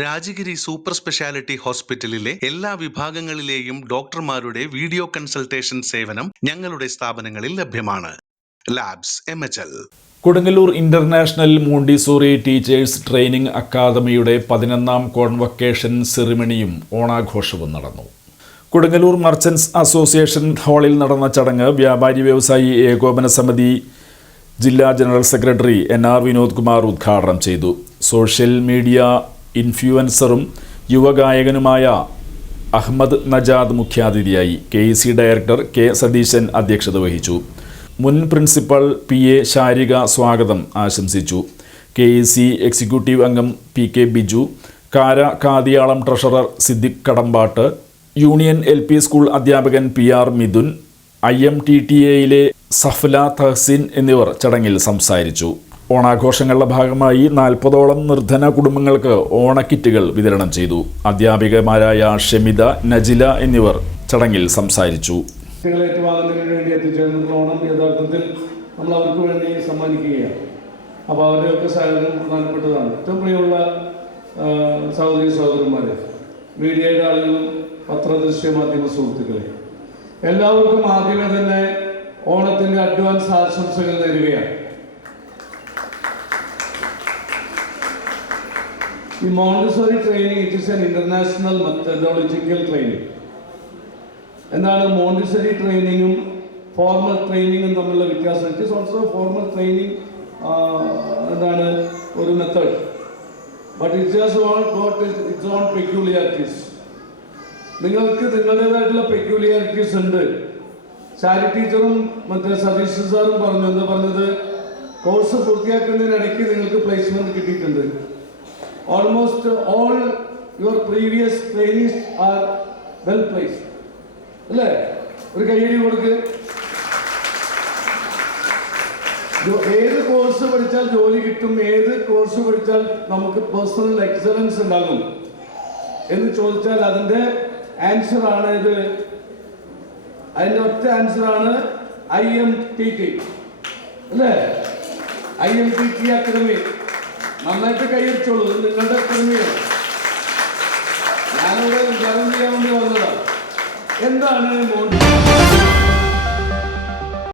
Rajagiri super speciality ഹോസ്പിറ്റലിലെ എല്ലാ വിഭാഗങ്ങളിലെയും ഡോക്ടർമാരുടെ വീഡിയോ കൺസൾട്ടേഷൻ സേവനം ഞങ്ങളുടെ സ്ഥാപനങ്ങളിൽ ലഭ്യമാണ്. Labs M H L. Kodungallur international montessori teachers training അക്കാദമിയുടെ പതിനൊന്നാം കോൺവക്കേഷൻ സെറിമണിയും ഓണാഘോഷവും നടന്നു. കൊടുങ്ങല്ലൂർ മർച്ചൻസ് അസോസിയേഷൻ ഹാളിൽ നടന്ന ചടങ്ങ് വ്യാപാരി വ്യവസായി ഏകോപന സമിതി ജില്ലാ general secretary N R Vinod Kumar ഉദ്ഘാടനം ചെയ്തു. സോഷ്യൽ മീഡിയ ഇൻഫ്ലുവൻസറും യുവഗായകനുമായ അഹമ്മദ് നജാദ് മുഖ്യാതിഥിയായി K C director K Satheesan അധ്യക്ഷത വഹിച്ചു. മുൻ പ്രിൻസിപ്പൽ പി എ ശാരിക സ്വാഗതം ആശംസിച്ചു. കെ ഇ സി എക്സിക്യൂട്ടീവ് അംഗം P K Biju Kara Kathiyalam treasurer Siddique Kadambattu union L P school അധ്യാപകൻ P R Mithun I M T T എയിലെ സഫ്ല തഹസിൻ എന്നിവർ ചടങ്ങിൽ സംസാരിച്ചു. ഓണാഘോഷങ്ങളുടെ ഭാഗമായി നാൽപ്പതോളം നിർധന കുടുംബങ്ങൾക്ക് ഓണക്കിറ്റുകൾ വിതരണം ചെയ്തു. അധ്യാപികമാരായ ഷെമിത നജില എന്നിവർ ചടങ്ങിൽ സംസാരിച്ചു. ഏറ്റുവാങ്ങുന്നതിന് വേണ്ടി എത്തിച്ചേർന്നിട്ടുള്ള ഓണം യഥാർത്ഥത്തിൽ നമ്മൾ വേണ്ടി സമ്മാനിക്കുകയാണ്. അപ്പോൾ അവരുടെയൊക്കെ സഹകരണം പ്രധാനപ്പെട്ടതാണ്. ഏറ്റവും പ്രിയമുള്ള സഹോദരി സഹോദരന്മാരെ മീഡിയയുടെ ആളുകളും പത്രദൃശ്യ മാധ്യമ സുഹൃത്തുക്കളെ എല്ലാവർക്കും ആദ്യമേ തന്നെ ഓണത്തിന്റെ അഡ്വാൻസ് ആശംസകൾ നേരുകയാണ്. ഈ montessori training it is an international methodological training എന്താണ് മോണ്ടിസറി ട്രെയിനിങ്ങും ഫോർമൽ ട്രെയിനിങ്ങും തമ്മിലുള്ള വ്യത്യാസം? It is also formal training എന്താണ് ഒരു method but it just own got its own peculiarities നിങ്ങൾക്ക് നിങ്ങളുടേതായിട്ടുള്ള പെക്യൂലിയാരിറ്റീസ് ഉണ്ട്. ചാരി ടീച്ചറും മറ്റേ സതീഷ് സാറും പറഞ്ഞു എന്താ പറഞ്ഞത്? കോഴ്സ് പൂർത്തിയാക്കുന്നതിനിടയ്ക്ക് നിങ്ങൾക്ക് പ്ലേസ്മെന്റ് കിട്ടിയിട്ടുണ്ട്. Almost all your previous trainees are well placed അല്ലേ? ഒരു കയ്യടി കൊടുക്ക്. ഏത് കോഴ്സ് പഠിച്ചാൽ ജോലി കിട്ടും ഏത് കോഴ്സ് പഠിച്ചാൽ നമുക്ക് പേഴ്സണൽ എക്സലൻസ് ഉണ്ടാകും? എന്ന് ചോദിച്ചാൽ അതിന്റെ ആൻസർ ആണ് ഇത്. അതിന്റെ ഒറ്റ ആൻസർ ആണ് ഐ എം ടി ടി അല്ലേ? I M T T academy നന്നായിട്ട് കൈവരിച്ചോളൂ നിങ്ങളുടെ പെരുമയാണ് ഞാനിവിടെ വിചാരം ചെയ്യാൻ വേണ്ടി വന്നതാണ് എന്താണ് മോണ്ടി